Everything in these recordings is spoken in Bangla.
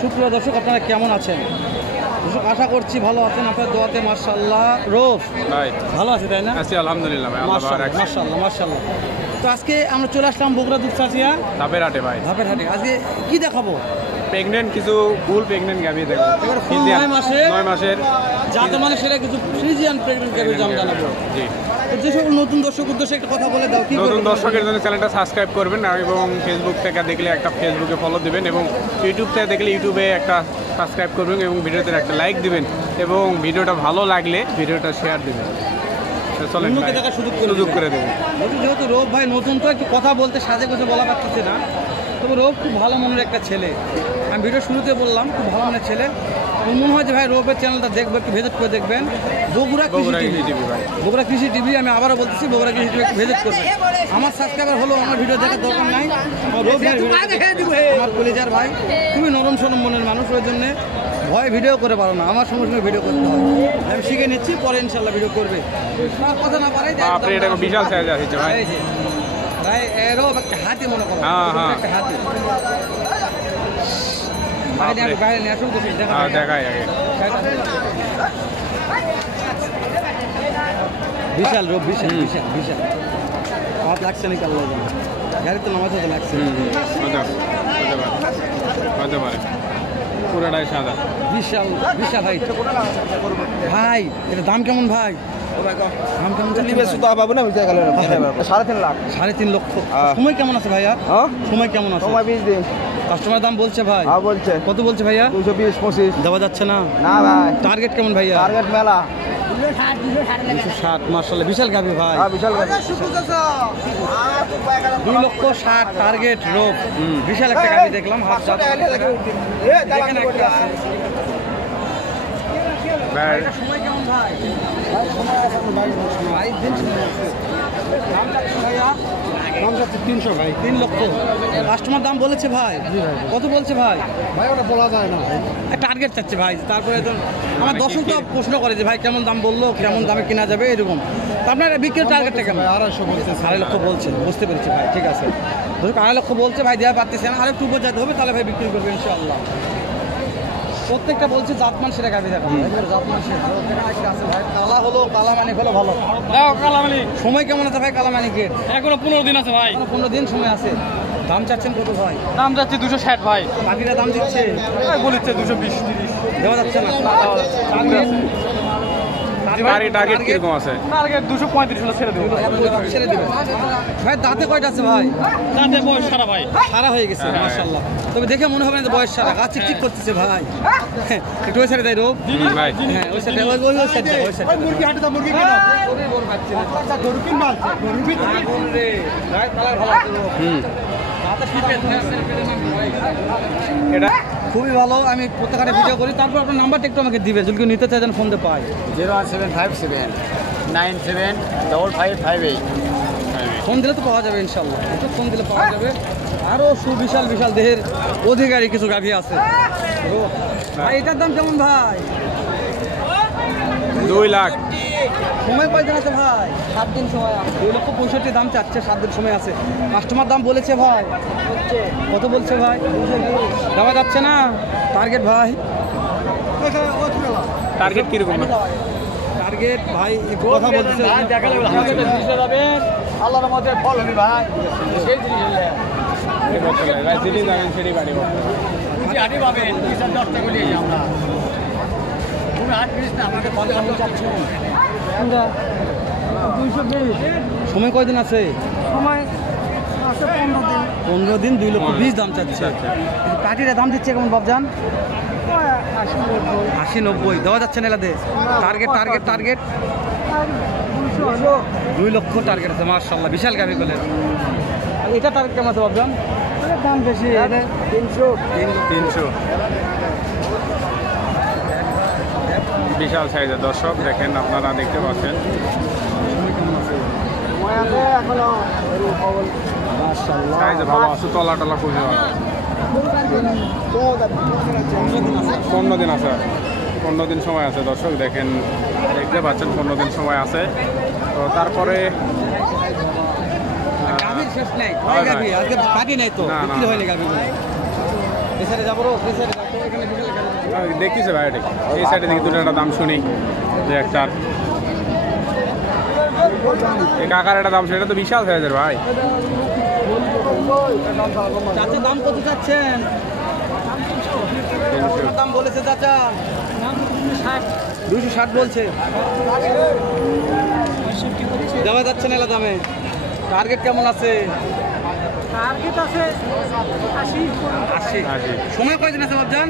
সুপ্রিয় দর্শক, আপনারা কেমন আছেন? দর্শক, আশা করছি ভালো আছেন। আপনার দোয়াতে মাশাআল্লাহ। রোফ ভাই ভালো আছে তাই না? আছি আলহামদুলিল্লাহ ভাই, আল্লাহ পাক রাখছে। মাশাআল্লাহ মাশাআল্লাহ। তো আজকে আমরা চলে আসলাম বগুড়া দুপচাচিয়া ধাপের হাটে ভাই, ধাপের হাটে। আজকে কি দেখাবো? প্রেগনেন্ট কিছু ফুল প্রেগনেন্ট গাভী দেখো। এবার ফুল 9 মাসের যাতে মানে সেটা কিছু ফ্রিজিয়ান প্রেগনেন্ট গাভীর দাম জানাবো। জি, তো যে সকল নতুন দর্শক উদ্দেশ্যে একটা কথা বলে দাও। কি নতুন দর্শকের জন্য চ্যানেলটা সাবস্ক্রাইব করবেন এবং ফেসবুক থেকে দেখলে একটা ফেসবুকে ফলো দিবেন এবং ইউটিউব থেকে দেখলে ইউটিউবে একটা সাবস্ক্রাইব করবেন এবং ভিডিওতে একটা লাইক দিবেন এবং ভিডিওটা ভালো লাগলে ভিডিওটা শেয়ার দিবেন। চলেন অন্যকে দেখার সুযোগ করে দেবেন। যেহেতু রোব ভাই নতুন, তো একটু কথা বলতে সাজে গোজে বলা পারতেছে না, তবে রোব খুব ভালো মনের একটা ছেলে। আমি ভিডিও শুরুতে বললাম খুব ভালো মনের ছেলে। আমার মনে হয় যে ভাই রোবের চ্যানেলটা দেখবো, একটু ভিজিট করে দেখবেন। বগুড়া কৃষি টিভি ভাই, বগুড়া কৃষি টিভি। আমি আবারও বলতেছি, বগুড়া কৃষি টিভি একটু ভিজিট করবেন। আমার সাবস্ক্রাইবার হলো, আমার ভিডিও দেখার দরকার নাই। আমার কলেজার ভাই খুবই নরম সরম মনের মানুষ, ওই জন্যে ভয় ভিডিও করে পারো না। আমার সঙ্গে সঙ্গে ভিডিও করতে হয়, আমি শিখে নিচ্ছি, পরে ইনশাল্লাহ ভিডিও করবে। কথা না পারে আপনি এটা বিশাল সাইজ আছে ভাই। ভাই এরও একটা হাতি মনে করো, একটা হাতি। বাইরে নিয়ে আসুন, দেখাই আগে। বিশাল রূপ, বিশাল বিশাল বিশাল। হাত লাগছে নাকি আল্লাহ জানে, গাড়ি তো নামাজ হতে লাগছে। হতে পারে পুরোটাই সাদা। বিশাল বিশাল ভাই। ভাই এটা দাম কেমন ভাই? দাম কেমন? 3.5 লাখ। 3.5 লক্ষ। সময় কেমন আছে ভাইয়া? সময় কেমন আছে? সময় 20 দিন। কাস্টমার দাম বলছে ভাই? বলছে। কত বলছে ভাইয়া? 220-25 দেওয়া যাচ্ছে না? না ভাই। টার্গেট কেমন ভাইয়া? টার্গেট মেলা 260। মাশাআল্লাহ বিশাল গাভী ভাই। বিশাল গাভী। 2,60,000 টার্গেট রোপ। বিশাল একটা গাভী দেখলাম। হাত সময় কেমন ভাই? দাম যাচ্ছে 300 ভাই। 3 লক্ষ কাস্টমার দাম বলেছে ভাই? কত বলছে ভাই? ভাই ওটা বলা যায় না ভাই। টার্গেট চাচ্ছে ভাই। তারপরে তো আমার দর্শক তো প্রশ্ন করে যে ভাই কেমন দাম বললো, কেমন দামে কেনা যাবে এরকম। তো আপনার বিক্রির টার্গেটটা কেমন? 250 বলছে। 2.5 লক্ষ বলছে, বুঝতে পেরেছি ভাই, ঠিক আছে। ধরুন 2.5 লক্ষ বলছে ভাই, দেওয়া পারতেছে না, আরেকটু উপর যেতে হবে, তাহলে ভাই বিক্রি করবে ইনশাআল্লাহ। প্রত্যেকটা বলছে জাতমান সেটা গাভী দেখাবো। জাতমান সেটা আছে ভাই। কালা হলো, কালা মানিক হলো ভালো। কালা মানিক সময় কেমন আছে ভাই কালা মানিকের? এখনো 15 দিন আছে ভাই। 15 দিন সময় আছে। দাম চাচ্ছেন কত ভাই? দাম যাচ্ছে 260 ভাই। বাকিরা দাম দিচ্ছে বলেছে 220-30 দেওয়া যাচ্ছে না। টার্গেট কিরকম আছে? টার্গেট 235 হলে ছেড়ে দেবো। ছেড়ে দেবে ভাই। দাঁতে কয়টা আছে ভাই? দাঁতে বয়স সারা ভাই, সারা হয়ে গেছে মাশাআল্লাহ। তবে দেখে মনে হবে না যে বয়স সারা, গা চিকচিক করতেছে ভাই। একটু ওই সাইডে দেয় রোপ ভাই। হ্যাঁ ওই সাইডে, ওই সাইডে, ওই সাইডে। মুরগি হাটে দাও, মুরগি কেন? আচ্ছা গরু কিনবা? গরু বিক্রি রে ভাই, তাহলে ভালো এটা খুবই ভালো। আমি প্রত্যেকটা ভিডিও করি। তারপর আপনার নাম্বারটা একটু আমাকে দিবে, যদি কেউ নিতে চাই ফোন দিয়ে পাই। 01757975558। ফোন দিলে তো পাওয়া যাবে ইনশাল্লাহ। একটু ফোন দিলে পাওয়া যাবে। আরও সুবিশাল বিশাল দেহের অধিকারী কিছু গাভী আছে ভাই। এটার দাম কেমন ভাই? 2 লাখ। সময় কয়দিন আছে ভাই? 7 দিন সময়। 2,65,000 দাম চাচ্ছে, 7 দিন সময় আছে। কাস্টমার দাম বলেছে ভাই? কত বলছে ভাই? দেওয়া যাচ্ছে না। টার্গেট ভাই? টার্গেট কিরকম? টার্গেট ভাই একটু কথা বলতেছে। আল্লাহর মধ্যে ফল হবে ভাই। সেই সময় কয়দিন আছে? সময় 15 দিন। 2,20,000 দাম চাচ্ছে। পার্টিরা দাম দিচ্ছে কেমন বাবজান? 80-90 দেওয়া যাচ্ছে না এলাতে? টার্গেট টার্গেট টার্গেট 2 লক্ষ টার্গেট আছে মাশাআল্লাহ। বিশাল গাভী বলেন। এটা টার্গেট কেমন আছে বাবজান? দাম বেশি 300। বিশাল সাইজের দর্শক দেখেন, আপনারা দেখতে পাচ্ছেন। সাইজ ভালো আছে, তলা টলা খুবই ভালো। 15 দিন আছে। 15 দিন সময় আছে দর্শক, দেখেন দেখতে পাচ্ছেন 15 দিন সময় আছে। তো তারপরে শেষ নাই, আজকে পার্টি নাই তো, বিক্রি হয়নি গাভী। এই সাইডে যাবো এই সাইডে যাবো এখানে বিশাল খেলা। দেখতেছে ভাই এটা এই সাইডে দেখি দুটো একটা দাম শুনি যে একটা এই কাকার একটা দাম সেটা তো বিশাল সাইজের ভাই। চাচা দাম কত চাচ্ছেন? দাম বলেছে চাচা 260 বলছে। দেওয়া যাচ্ছে না এলা দামে। টার্গেট কেমন আছে? টার্গেট আছে 80। 80। সময় কয়দিন আছে বাবজান?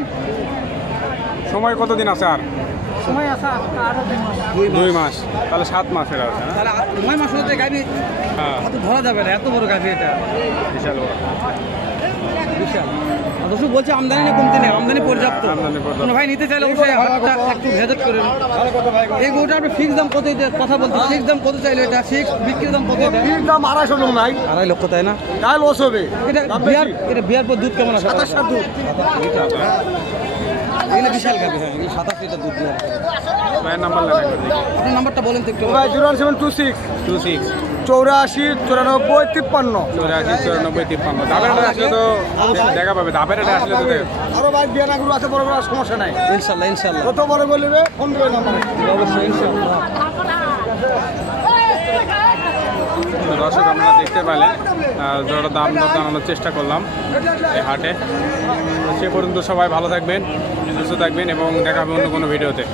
সময় কতদিন আছে আর? সময় আছে আরো 2 মাস। 2 মাস, তাহলে 7 মাসের আছে না? তাহলে 9 মাস হতে গাড়ি হ্যাঁ হাতে ধরা যাবে না, এত বড় গাড়ি এটা বিশাল বড়। বিশাল। দর্শক বলছে আমদানি না কমতি নেই, আমদানি পর্যাপ্ত। আমদানি পর্যাপ্ত। কোনো ভাই নিতে চাইলে অবশ্যই হাটটা একটু ভেজত করে নিন। এই গরুটা আপনি ফিক্স দাম কত কথা বলতে, ফিক্স দাম কত চাইলে এটা ফিক্স বিক্রির দাম কত এটা? দাম 250 নাই 2.5 লক্ষ তাই না? তাই লস হবে। এটা বিয়ার পর দুধ কেমন আছে? 27 দুধ। এগুলো বিশাল গাভি, হ্যাঁ এগুলো 27 লিটার দুধ দেওয়া। ভাইয়ের নাম্বার লেখা করে দিই। আপনার নাম্বারটা বলেন তো একটু। মোবাইল 01726 26 84 94 53। 84 94 53। দাবের এটা আসলে তো দেখা পাবে, দাবের এটা আসলে তো আরো ভাই বিয়ানা গরু আছে, বড় বড় সমস্যা নাই। ইনশাল্লাহ ইনশাল্লাহ কত বড় বলবে ফোন দিবে নাম্বারে। অবশ্যই ইনশাল্লাহ। দর্শক আপনারা দেখতে পেলেন জোড়া দাম জানানোর চেষ্টা করলাম এই হাটে। সে পর্যন্ত সবাই ভালো থাকবেন, সুস্থ থাকবেন এবং দেখা হবে অন্য কোনো ভিডিওতে।